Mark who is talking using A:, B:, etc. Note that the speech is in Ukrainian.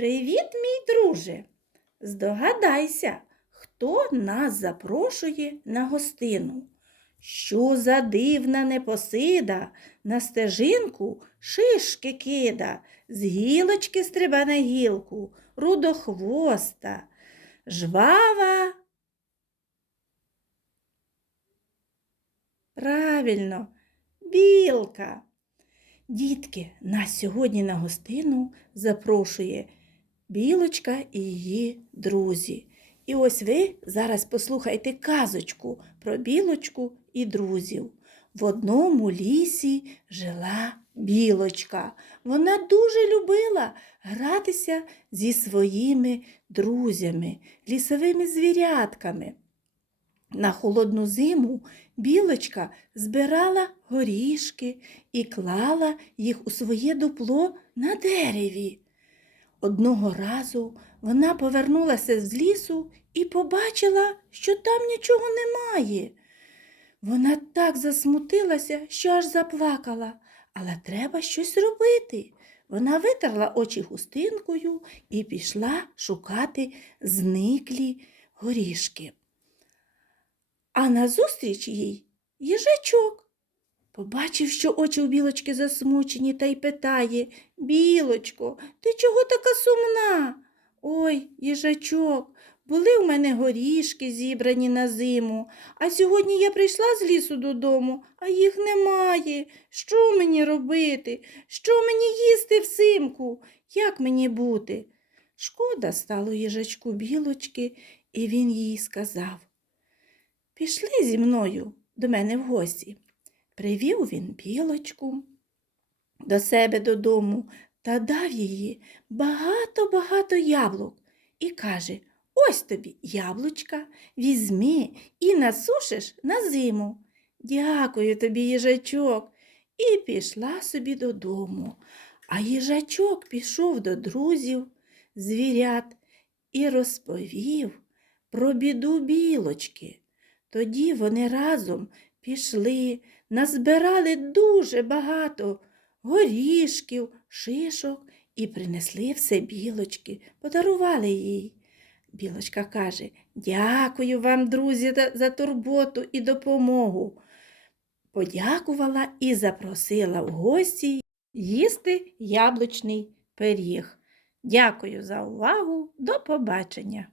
A: Привіт, мій друже! Здогадайся, хто нас запрошує на гостину? Що за дивна непосида на стежинку шишки кида, з гілочки стриба на гілку, рудохвоста, жвава. Правильно, білка. Дітки, нас сьогодні на гостину запрошує білочка і її друзі. І ось ви зараз послухайте казочку про білочку і друзів. В одному лісі жила білочка. Вона дуже любила гратися зі своїми друзями, лісовими звірятками. На холодну зиму білочка збирала горішки і клала їх у своє дупло на дереві. Одного разу вона повернулася з лісу і побачила, що там нічого немає. Вона так засмутилася, що аж заплакала, але треба щось робити. Вона витерла очі хустинкою і пішла шукати зниклі горішки. А назустріч їй їжачок. Побачив, що очі у білочки засмучені, та й питає Білочко, ти чого така сумна? Ой, їжачок, були в мене горішки зібрані на зиму, а сьогодні я прийшла з лісу додому, а їх немає. Що мені робити? Що мені їсти взимку? Як мені бути? Шкода стало їжачку білочки, і він їй сказав Пішли зі мною до мене в гості. Привів він білочку до себе додому та дав їй багато-багато яблук і каже Ось тобі яблучка, візьми і насушиш на зиму. Дякую тобі, їжачок. І пішла собі додому. А їжачок пішов до друзів, звірят і розповів про біду білочки. Тоді вони разом пішли, назбирали дуже багато горішків, шишок і принесли все білочки, подарували їй. Білочка каже, дякую вам, друзі, за- турботу і допомогу. Подякувала і запросила в гості їсти яблучний пиріг. Дякую за увагу. До побачення!